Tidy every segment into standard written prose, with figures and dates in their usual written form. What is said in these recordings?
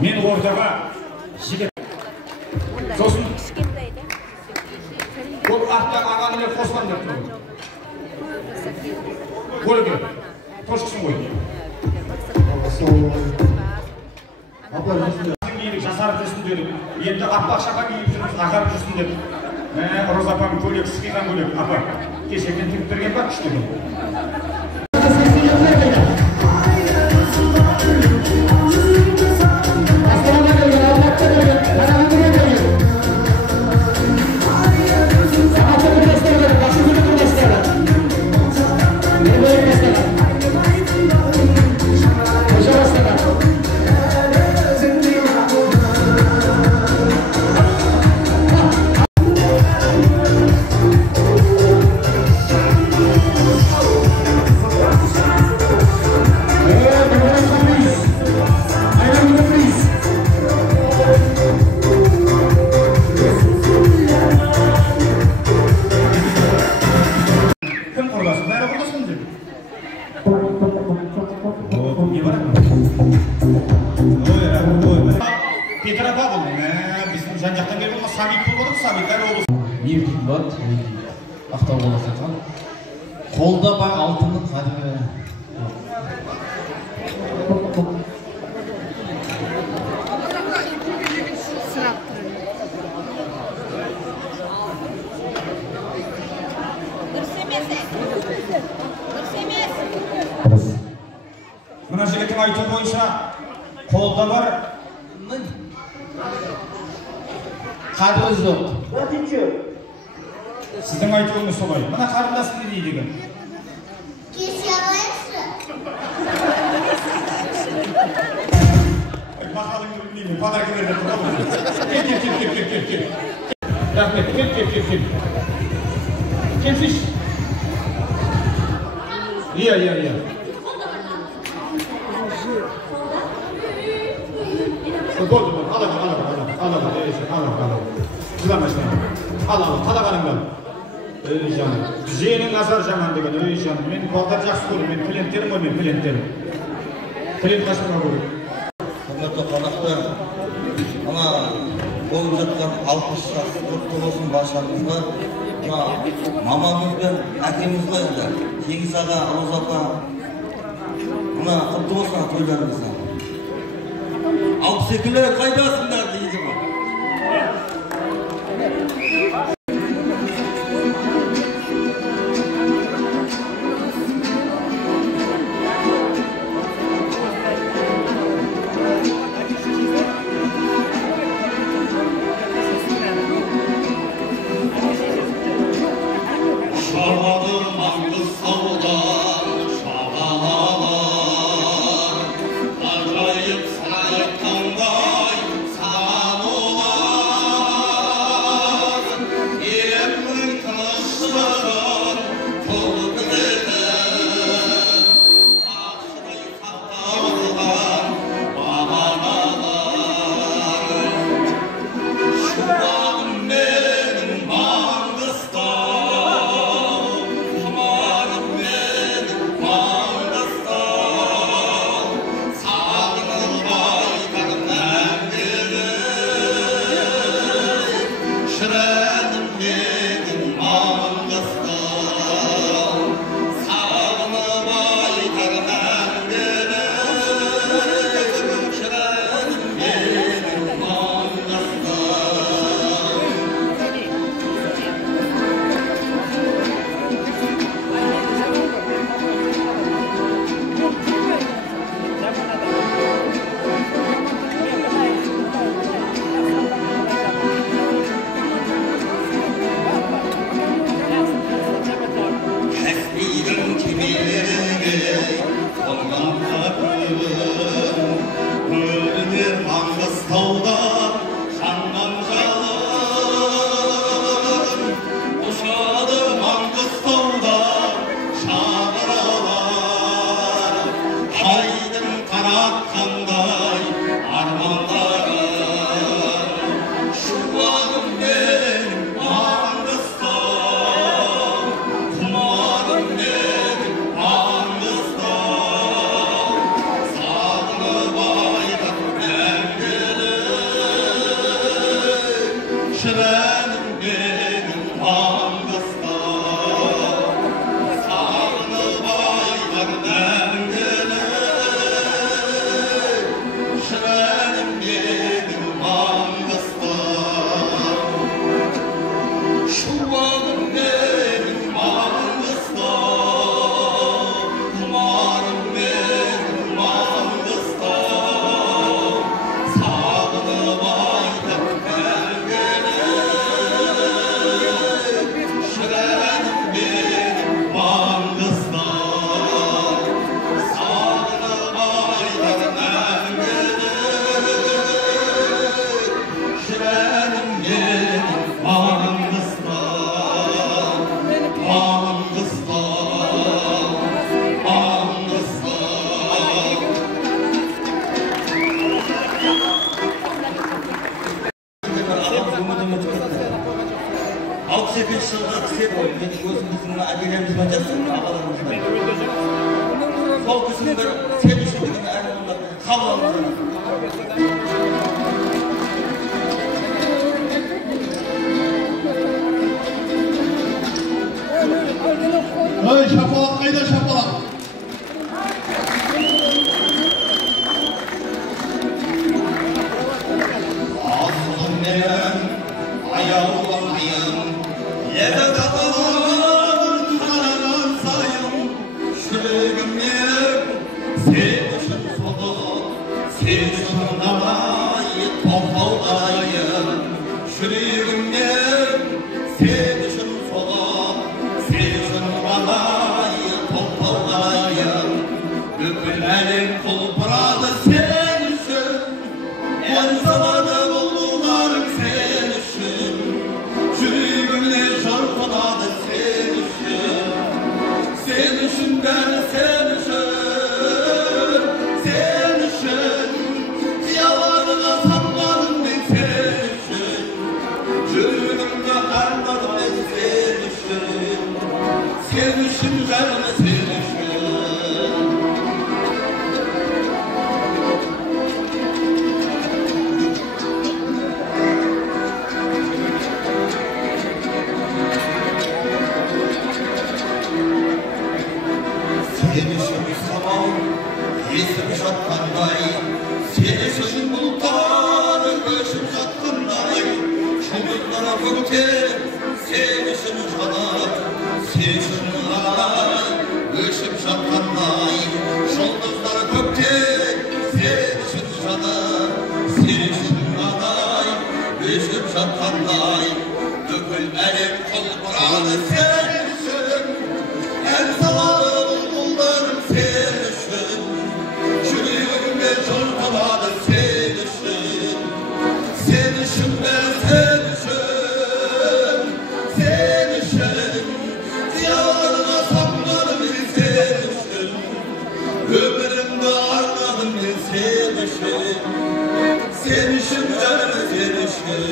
Men ortaga jigit. So'sin. Ko'p vaqtda ag'ani deb qo'shgan deb turdi. Qo'yga. To'shqin qo'y. Apa meni jasarib tursin dedi. Endi apaq shaqaq kiyib turibsiz, aqarib tursin dedi. Ro'za opam ko'ylak qisqigan ko'ylak. Apa, kechagina tikib bergan bor kuchli. Қолда бар алтынның қадірі. Мына жігіттің айтуы бойынша қолда бар қадірі жоқ. Сіздің айтуыңыз солай. Мына қарындас не дейді екен? Кесе алайықшы. Мақалыңды білмеймін, подарка берді тұра ғой. Кел. Рахмет, кел. Келсиш. Иә. Болды, Al, talaqanыңдан. Жаным, жиенің азар жаман деген, жаным, мен балдар жақсы көрдім, мен клиенттерім ғой, клиент қашырма көрдім. Құрметті қонақтар, ана болып жатқан 60 жас құтты болсын баршамызға, мамамыз бен әкеміз ғой енді, Теңіз аға, Роза апа, мына құтты болсын тойларымызға. 62-лер қайдасыңдар дейді ғой. аққандай армандарым шуағым менің маңғыстау құмарым менің маңғыстау сағынып айтам мәңгілік шірәнім менің маңғыстау сағынып айтам мәңгілік шірәнім менің маңғыстау шуағым менің маңғыстау құмарым менің маңғыстау сағынып айтам мәңгілік шірәнім менің маңғыстау сағынып айтам мәңгілік шірәнім менің маңғыстау алпыс екінші жылғы кісі менің өзіміздің әкелерімізбен жаздым ағаларымызбен сол кісінің бір сен үшін деген әнін қабыл алыңыздар. Ой, шапалақ қайда шапалақ? Асылым менің аяуланайын еді татылым қараған сайын жүрегім менің сен үшін соғып сен үшін ғанай тоқталғайын жүрегім менің сен үшін соғып сен үшін ғанай тоқталғайын бүкіл әлем құлпырады сен үшін ән салады бұлбұлдарым сен үшін жүрегімде жарқырады сен үшін бәрі сен үшін қияларыңа самғадым мен сен үшін жүрегімді арнадым мен сен үшін жаным сен үшін Seni için sabah esip жатқандай Seni için bulutlar göçüp жатқандай Жұлдызlara көктем Seni için жанып Seni için ғалай Göçüp жатқандай Жұлдызlara көктем Seni için жанып Seni için ғалай Göçüp жатқандай Бүкіл әлем құлпырады сен үшін ән салады бұлбұлдарым сен үшін жүрегімде жыртылады сен үшін бәрі сен үшін қияларыңа самғадым мен сен үшін өмірімді арнадым мен сен үшін жаным сен үшін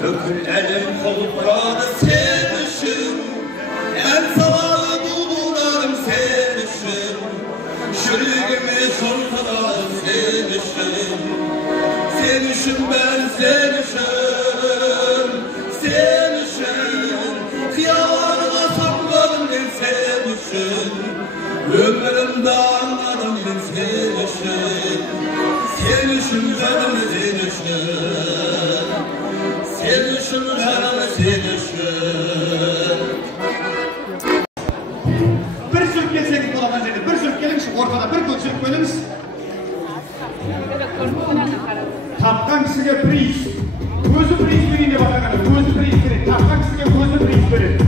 Бүкіл әлем құлпырады сен үшін ән салады бұлбұлдарым сен үшін жүрегіме жыртылады сен үшін бәрі сен үшін қияларыңа самғадым мен сен үшін өмірімді арнадым мен сен үшін жаным сен үшін Sen üçün жаным sen үшін Bir sürüp gelseniz dolabdan жерде, bir sürüp gelіңізші ортада bir көк sürüp келіңіз. Тапқан кісіге приз. Көзі приз берейін деп атағаны, көзі приз береді. Тапқан кісіге көзі приз береді.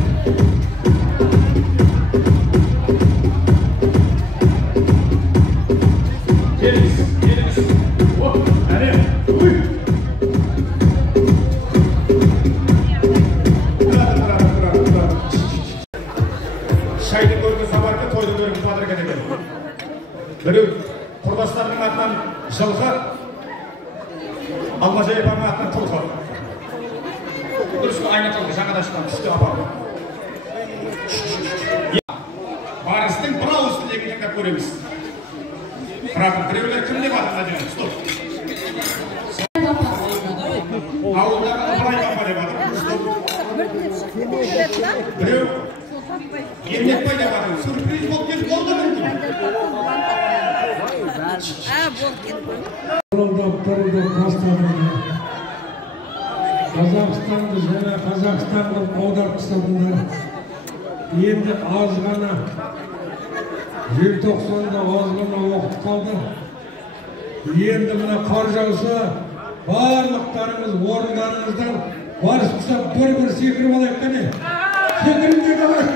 Gelіңіз. Тойды көрген сабарка, тойды көрген қадырға екен. Біреу құрдастарының атынан жылқы, Алмазай апамның атынан тұлқы. Дұрысқа айнатылды, жаңада шыққан күшті апам. Барыстың бір ауызды дегенде көреміз. Бірақ біреулер кім деп атына деген? Стоп. Ауылдағы Ыбырай апа деп атыр. Стоп. Біреу Ермекбай деп атыр. Сюрприз болып келіп болды мүмкін. Қазақстанды және Қазақстанды аударып тастадыңдар. Енді аз ғана желтоқсанда аз ғана уақыт қалды. Енді мына қар жауса, барлықтарыңыз орындарыңыздан барыс құсап бір-бір секіріп алайық қане. Секіріңдер қалай.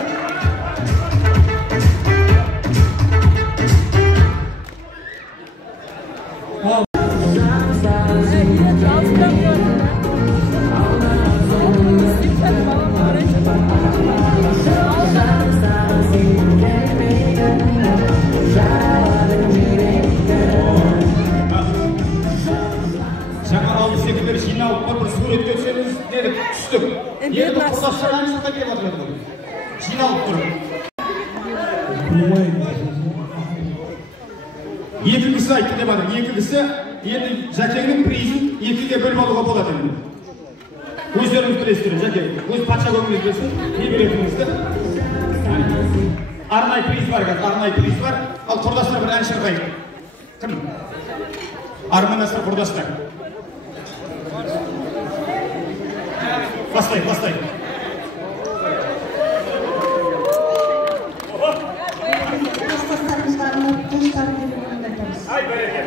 Bir suret görseniz dedik, düştük. Yeni bir kurdaşlar aynı şurada gelip atıyordu. Jinalıp durun. Екіншісі айтты деп жатыр. Екіншісі енді Жәкеңнің призін екіге бөліп алуға болады енді. Өздеріңіз білесіздер, Жәке. Өз патша көңіліңіз білсін, не беретініңізді. Арнайы приз бар қазір, арнайы приз бар. Ал құрдастар бір ән шырқайды. Кім? Арманасыр құрдастар. Basтай. Ay bereket.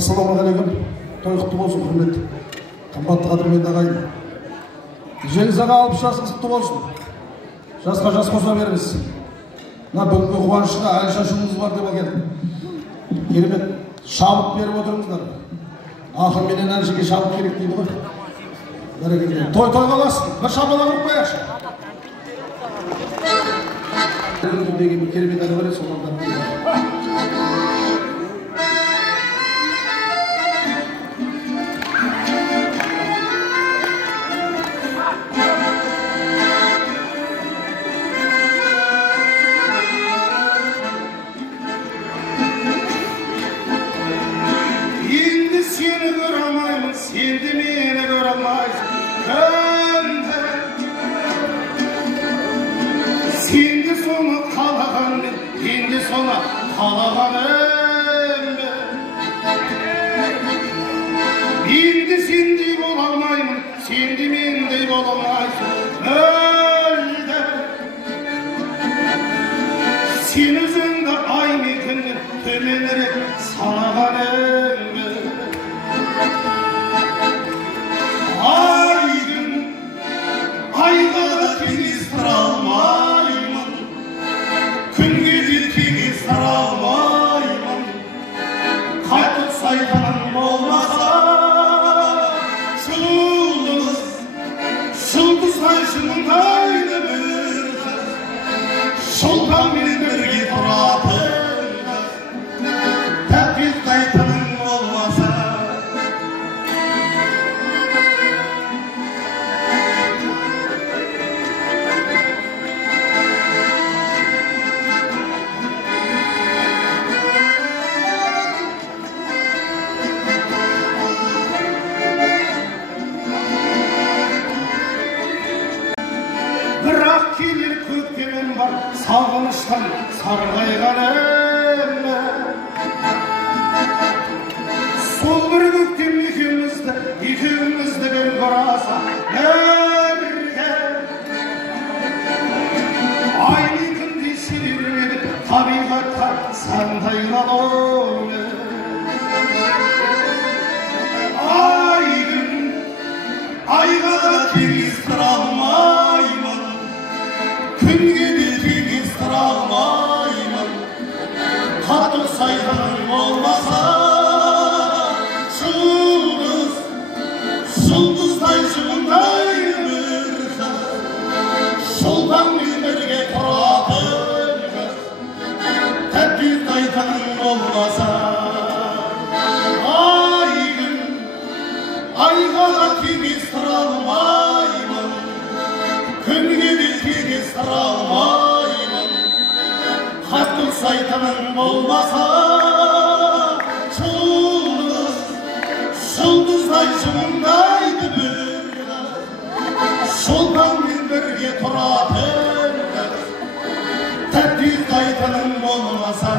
Ассалаумағалейкум. Той құтты болсын, құрметті. Қымбатты қадірменді ағайын. Жеңізаға 60 жасыңыз құтты болсын. Жасқа жас қоса беріңіз. Мына бүгінгі қуанышқа ән шашуыңыз бар деп келдім. Керемет шабыт беріп отырыңыздар. Ақын менен әншіге шабыт керек дейді ғой. Бәрекелді. Той қаласын. Bir шабала ұрып қояқшы. Деген керемет әні бар еді, соңында. Şimdi sendey bolalmayım, sendi mendey bolamaysın. Öldüm. Sen özünde aynı günün tömenerek sanaganım. Ay gün, ayda da temiz almayım. Gün екеумізді бір қараса бірге ай күндей серуеніп табиғатқа сандайлануы ай күн айға да теңестіре алмаймын күнге де теңестіре алмаймын қатты сайғаның болмаса жұлдыздай жымыңдай бір қыз шолпанмен бірге тұратын қыз тәтті айтаның болмаса ай күн айға да теңестіре алмаймын күнге де теңестіре алмаймын қатты айтаның болмаса жұлдыздай жымыңдайды бір қыз шолпанмен бірге тұратын қыз тәтті айтаның болмаса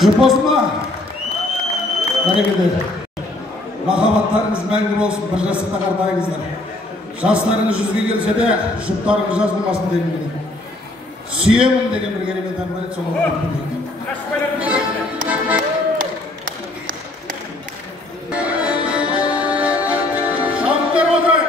жұпосыма бәрекелді махаббаттарыңыз мәңгі болсын, бір жасықта қартайыңыздар. Жастарыңыз 100-ге келсе де жұптарыңыз жазылмасын деген келеді. Сүйемін деген бір керемет ән бар еді, соны оқып кетейік. Шамдар отырайық.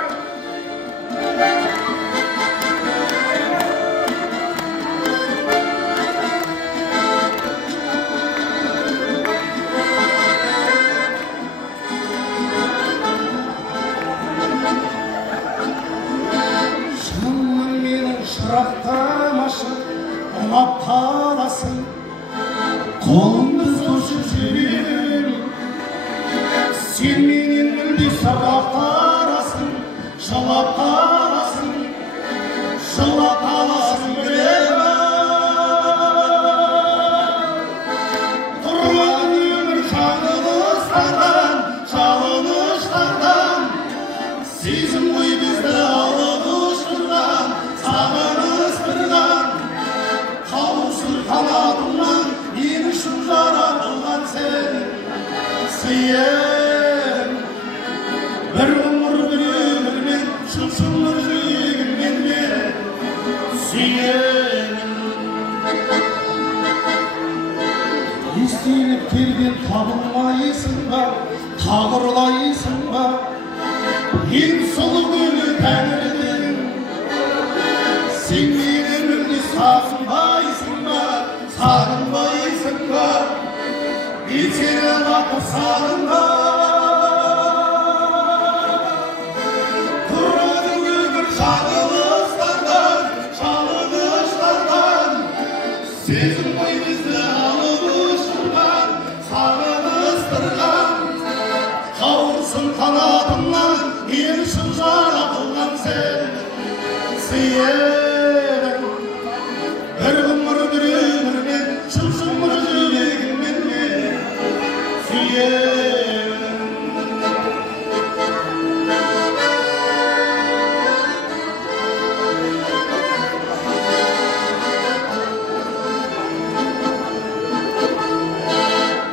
Шырақтамашы, ұнап қаласың, қолымды ұсташы жүрегім. Сен менен мүлде сырғап қарасың, жылап қаласың, жылап қаласың білемін. Тұрған өмір жаңылыстардан, жалыныштардан, сезім ғой бізді алып ұшырған, сағыныстырған, қауырсын қанатыңнан ел үшін жаратылған сен. Сүйем, бір ғұмыр бір өмірмен, шын-шыныр жүрегіммен мен сүйемін. Естеліп келген табылмайсың ба, тағырлайсың ба, ең сұлу гүлі тәңірдің. Сен мені мүлде сағынбайсың ба, сағынбайсың ба, мен сені қатты сағынба. Тұрады өмір жаңылыстардан, жалыныштардан, сезім ғой бізді алып ұшырған, сағыныстырған, қауырсын қанатыңнан ел үшін жаратылған сен. Сүйемін, бір ғұмыр бір өмірмен, шын-шыныр жүрегіммен мен сүйемін.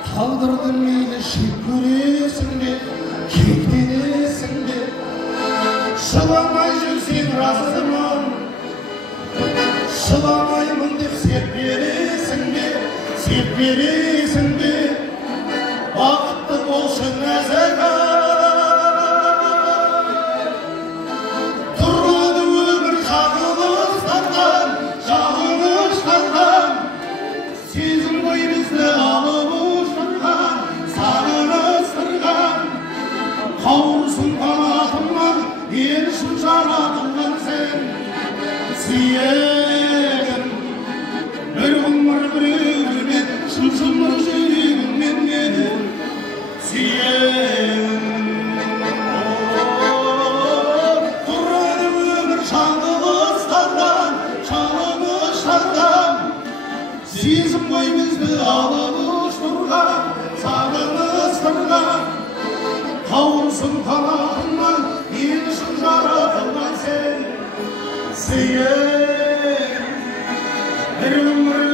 Тағдырды мейлі шек көресің бе, кектенесің бе, жыламай жүрсең разымын, жыламаймын деп серт бересің бе, бақытты болшы нәзігі. Тұрады өмір жаңылыстардан, жалыныштардан, сезім ғой бізді алып ұшырған, сағыныстырған, қауырсын қанатыңнан ел үшін жаратылған сен. Сүйемін, бір ғұмыр бір өмірмен, шын-шыныр жүрегіммен мен сезім ғой бізді алып сағыныстырған қауырсын қанатыңнан ел үшін жаратылған сен бір өмір